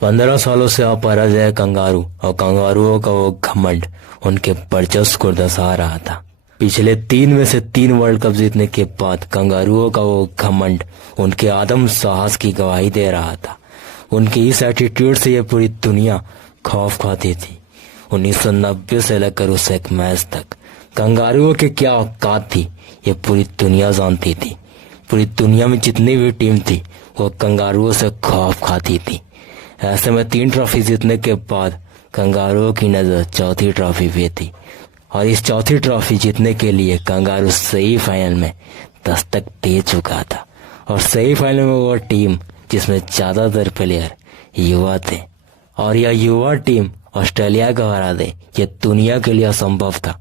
15 सालों से अपराजय है कंगारू और कंगारुओं का वो घमंड उनके वर्चस्व को दर्शा रहा था। पिछले 3 में से 3 वर्ल्ड कप जीतने के बाद कंगारुओं का वो घमंड उनके आदम साहस की गवाही दे रहा था। उनके इस एटीट्यूड से ये पूरी दुनिया खौफ खाती थी। 1990 से लेकर उस एक मैच तक कंगारुओं के क्या औकात थी ये पूरी दुनिया जानती थी। पूरी दुनिया में जितनी भी टीम थी वो कंगारुओं से खौफ खाती थी। ऐसे में 3 ट्रॉफी जीतने के बाद कंगारुओं की नजर चौथी ट्रॉफी पे थी और इस चौथी ट्रॉफी जीतने के लिए कंगारू सेमीफाइनल में दस्तक दे चुका था। और सेमीफाइनल में वो टीम जिसमें ज्यादातर प्लेयर युवा थे और यह युवा टीम ऑस्ट्रेलिया को हरा दे ये दुनिया के लिए असंभव था।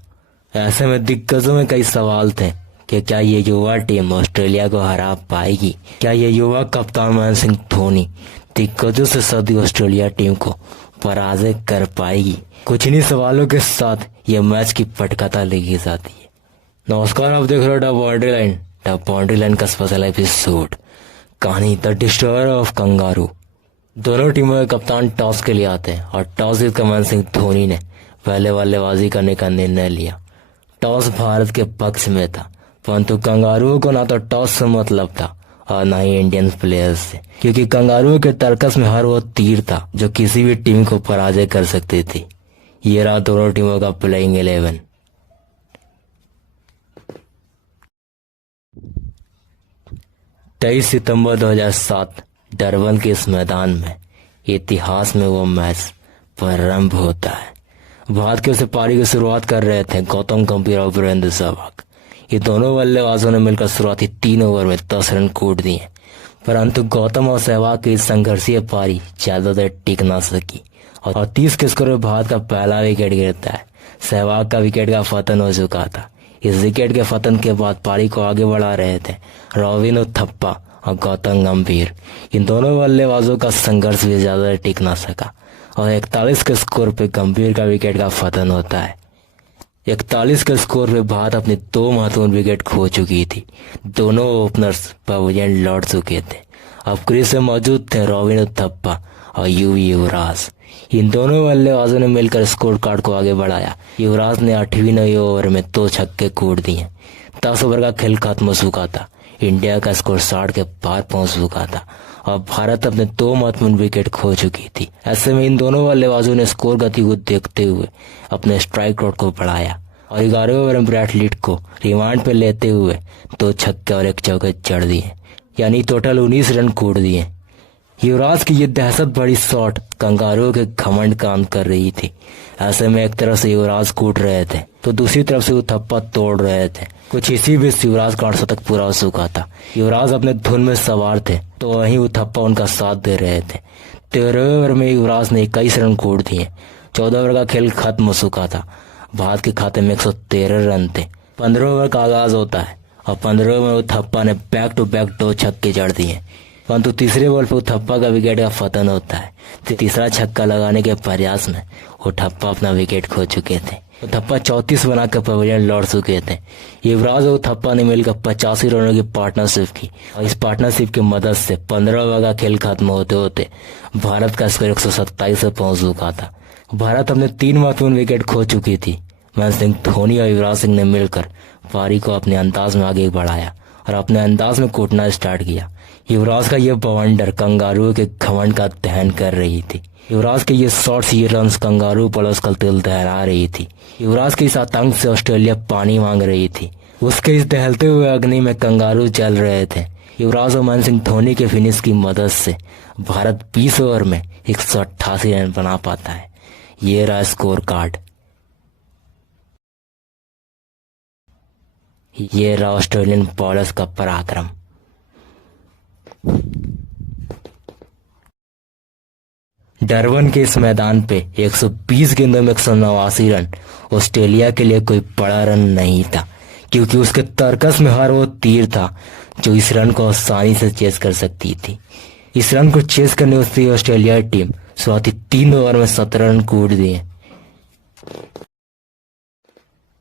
ऐसे में दिग्गजों में कई सवाल थे कि क्या ये युवा टीम ऑस्ट्रेलिया को हरा पाएगी, क्या ये युवा कप्तान महेंद्र सिंह धोनी दिग्गजों से सदी ऑस्ट्रेलिया टीम को पराजय कर पाएगी। कुछ इन्हीं सवालों के साथ ये मैच की पटकथा लिखी जाती है। नमस्कार, आप देख रहे हो द बाउंड्री लाइन का स्पेशल एपिसोड कहानी द डिस्ट्रॉयर ऑफ कंगारू। दोनों टीमों के कप्तान टॉस के लिए आते हैं और टॉस जीतकर महेंद्र सिंह धोनी ने पहले बल्लेबाजी करने का निर्णय लिया। टॉस भारत के पक्ष में था, परंतु कंगारुओं को ना तो टॉस से मतलब था और ना ही इंडियन प्लेयर्स से, क्योंकि कंगारुओं के तर्कस में हर वो तीर था जो किसी भी टीम को पराजय कर सकती थी। ये रहा दोनों टीमों का प्लेइंग 11। तेईस सितंबर 2007 डरबन के इस मैदान में इतिहास में वो मैच प्रारंभ होता है। भारत की ओर से पारी की शुरुआत कर रहे थे गौतम गंभीर और वीरेंद्र सहवाग। ये दोनों बल्लेबाजों ने मिलकर शुरुआती 3 ओवर में 10 रन कूट दिए, परंतु गौतम और सहवाग की संघर्षीय पारी ज्यादा देर टिक ना सकी और 30 के स्कोर में भारत का पहला विकेट गिरता है। सहवाग का विकेट का पतन हो चुका था। इस विकेट के पतन के बाद पारी को आगे बढ़ा रहे थे रॉबिन उथप्पा और गौतम गंभीर। इन दोनों बल्लेबाजों का संघर्ष भी ज्यादा देर टिक ना सका और 41 के स्कोर पे गंभीर का विकेट का पतन होता है। 41 के स्कोर पे भारत अपने 2 महत्वपूर्ण विकेट खो चुकी थी। दोनों ओपनर्स पवेलियन लौट चुके थे। अब क्रीज में मौजूद थे रॉबिन उथप्पा और युवराज। इन दोनों बल्लेबाजों ने मिलकर स्कोर कार्ड को आगे बढ़ाया। युवराज ने 8वीं 9वीं ओवर में 2 छक्के कूट दिए। 10 ओवर का खेल खत्म हो चुका था। इंडिया का स्कोर 60 के पार पहुंच चुका था और भारत अपने 2 महत्वपूर्ण विकेट खो चुकी थी। ऐसे में इन दोनों बल्लेबाजों ने स्कोर गति को देखते हुए अपने स्ट्राइक रेट को बढ़ाया और 11वें ओवर में ब्रैट लीड को रिमांड पे लेते हुए 2 छक्के और 1 चौके जड़ दिए, यानी टोटल 19 रन कूट दिए। युवराज की ये दहशत भरी शॉट कंगारुओं के घमंड का अंत कर रही थी। ऐसे में एक तरफ से युवराज कूट रहे थे तो दूसरी तरफ से उथप्पा तोड़ रहे थे। कुछ इसी बीच युवराज का 800 पूरा हो चुका था। युवराज अपने धुन में सवार थे तो वहीं उथप्पा उनका साथ दे रहे थे। 13वें ओवर में युवराज ने 21 रन कूट दिए। 14 ओवर का खेल खत्म हो चुका था। भारत के खाते में 113 रन थे। 15 ओवर का आगाज होता है और 15 में उथप्पा ने बैक टू बैक 2 छक्के जड़ दिए, परंतु तीसरे बॉल पर उथप्पा का विकेट का पतन होता है। तीसरा छक्का लगाने के प्रयास में उथप्पा अपना विकेट खो चुके थे। उथप्पा 34 बनाकर पवेलियन लौट चुके थे। युवराज और उथप्पा ने मिलकर 85 रनों की पार्टनरशिप की और इस पार्टनरशिप की मदद से 15 ओवर का खेल खत्म होते होते भारत का स्कोर 127 से पहुंच चुका था। भारत अपने 3 महत्वपूर्ण विकेट खो चुकी थी। महेंद्र सिंह धोनी और युवराज सिंह ने मिलकर पारी को अपने अंदाज में आगे बढ़ाया और अपने अंदाज में कूटना स्टार्ट किया। युवराज का यह बवंडर कंगारुओं के घमंड का दहन कर रही थी। युवराज के ये शॉट्स, ये रन्स कंगारू पड़ोस का दिल दहला रही थी। युवराज के इस आतंक से ऑस्ट्रेलिया पानी मांग रही थी। उसके इस दहलते हुए अग्नि में कंगारू जल रहे थे। युवराज और महेंद्र सिंह धोनी के फिनिश की मदद से भारत 20 ओवर में 188 रन बना पाता है। ये रहा स्कोर कार्ड। ये रहा ऑस्ट्रेलियन बॉलर्स का पराक्रम। डरबन के इस मैदान पे 120 गेंदों में 189 रन ऑस्ट्रेलिया के लिए कोई बड़ा रन नहीं था, क्योंकि उसके तर्कस में हर वो तीर था जो इस रन को आसानी से चेस कर सकती थी। इस रन को चेस करने उसकी ऑस्ट्रेलिया टीम शुरुआती 3 ओवर में 17 रन कूट दिए।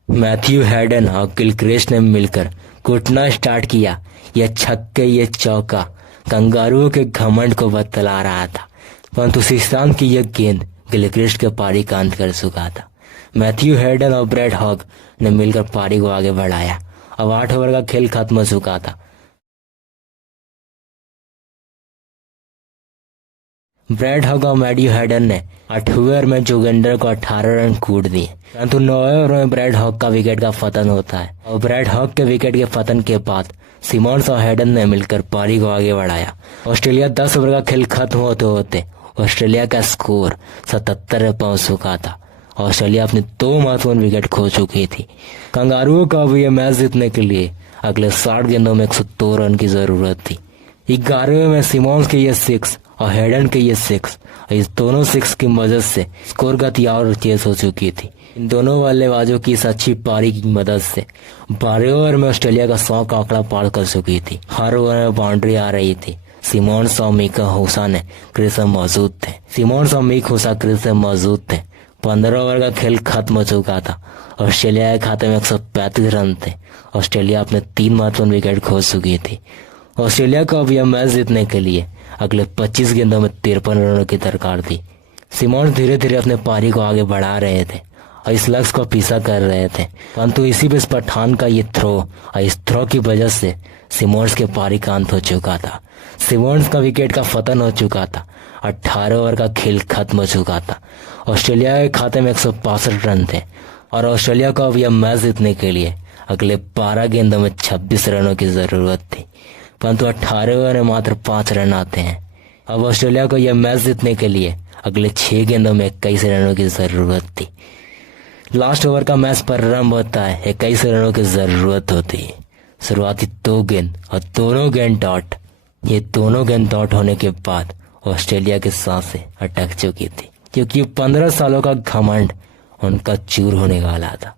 मैथ्यू हैडन और गिलक्रिस्ट ने मिलकर कूटना स्टार्ट किया। यह छक्के, ये चौका कंगारुओं के घमंड को बतला रहा था। परंतु श्रीशांत की यह गेंद गिलक्रिस्ट के पारी का अंत कर चुका था। मैथ्यू हेडन और ब्रैड हॉग ने मिलकर पारी को आगे बढ़ाया। अब 8 ओवर का खेल खत्म हो चुका था। ब्रैड हॉग और मैथ्यू हेडन ने 8वें ओवर में जोगिंदर को 18 रन कूट दिए, परंतु 9वें ओवर में ब्रैड हॉग का विकेट का पतन होता है और ब्रैड हॉग के विकेट के पतन के बाद सिमोंस और हेडन ने मिलकर पारी को आगे बढ़ाया। ऑस्ट्रेलिया 10 ओवर का खेल खत्म होते होते ऑस्ट्रेलिया का स्कोर 77 पर पहुंच चुका था। ऑस्ट्रेलिया अपने 2 महत्वपूर्ण विकेट खो चुकी थी। कंगारुओं को अब यह मैच जीतने के लिए अगले 60 गेंदों में 102 रन की जरूरत थी। 11वें में सिमोंस के ये 6 और हेडन के ये 6, इस दोनों 6 की मदद से स्कोर गति और तेज हो चुकी थी। इन दोनों बल्लेबाजों की इस अच्छी पारी की मदद से 12वें ओवर में ऑस्ट्रेलिया का 100 का आंकड़ा पार कर चुकी थी। हर ओवर में बाउंड्री आ रही थी। सिमोंस और मीका हुसा ने क्रीज में मौजूद थे। 15 ओवर का खेल खत्म हो चुका था। ऑस्ट्रेलिया के खाते में 135 रन थे। ऑस्ट्रेलिया अपने 3 महत्वपूर्ण विकेट खो चुकी थी। ऑस्ट्रेलिया को अब यह मैच जीतने के लिए अगले 25 गेंदों में 53 रनों की दरकार थी। सिमोंस धीरे धीरे अपने पारी को आगे बढ़ा रहे थे और इस लक्ष्य को पीछा कर रहे थे, परंतु इसी बीच पठान का ये थ्रो और इस थ्रो की वजह से सिमोंस के पारी का अंत हो चुका था। सिमोंस का विकेट का पतन हो चुका था। 18 ओवर का खेल खत्म हो चुका था। ऑस्ट्रेलिया के खाते में 165 रन थे और ऑस्ट्रेलिया को अब यह मैच जीतने के लिए अगले 12 गेंदों में 26 रनों की जरूरत थी, परंतु 18 ओवर में मात्र 5 रन आते हैं। अब ऑस्ट्रेलिया को यह मैच जीतने के लिए अगले 6 गेंदों में 21 रनों की जरूरत थी। लास्ट ओवर का मैच प्रारंभ होता है, 21 रनों की जरूरत होती है। शुरुआती 2 गेंद और दोनों गेंद डॉट। ये दोनों गेंद डॉट होने के बाद ऑस्ट्रेलिया की सांसें अटक चुकी थी, क्योंकि 15 सालों का घमंड उनका चूर होने वाला था।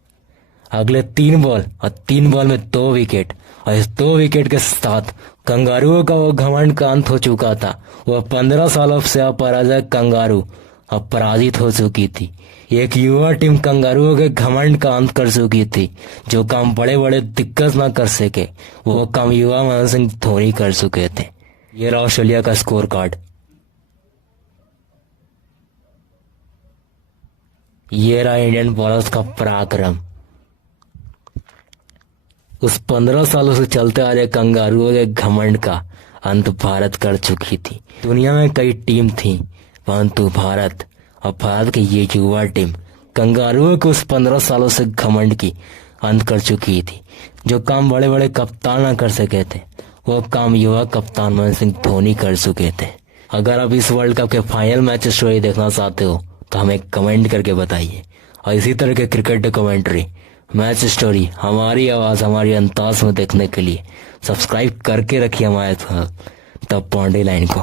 अगले 3 बॉल और 3 बॉल में 2 विकेट और इस 2 विकेट के साथ कंगारुओं का वो घमंड का अंत हो चुका था। वह 15 सालों से अपराजय कंगारू अब पराजित हो चुकी थी। एक युवा टीम कंगारुओं के घमंड का अंत कर चुकी थी। जो काम बड़े बड़े दिग्गज न कर सके वो काम युवा महेंद्र सिंह धोनी कर चुके थे। ये रहा ऑस्ट्रेलिया का स्कोर कार्ड। ये रहा इंडियन बॉलर्स का पराक्रम। उस 15 सालों से चलते आ रहे कंगारुओं के घमंड का अंत भारत कर चुकी थी। दुनिया में कई टीम थी, परंतु भारत और भारत की ये युवा टीम कंगारुओं को उस 15 सालों से घमंड की अंत कर चुकी थी। जो काम बड़े बड़े कप्तान न कर सके थे वो काम युवा कप्तान महेंद्र सिंह धोनी कर चुके थे। अगर आप इस वर्ल्ड कप के फाइनल मैच स्टोरी देखना चाहते हो तो हमें कमेंट करके बताइए। और इसी तरह के क्रिकेट डॉक्यूमेंट्री, मैच स्टोरी हमारी आवाज हमारी अंदाज में देखने के लिए सब्सक्राइब करके रखिए हमारे द बाउंड्री लाइन को।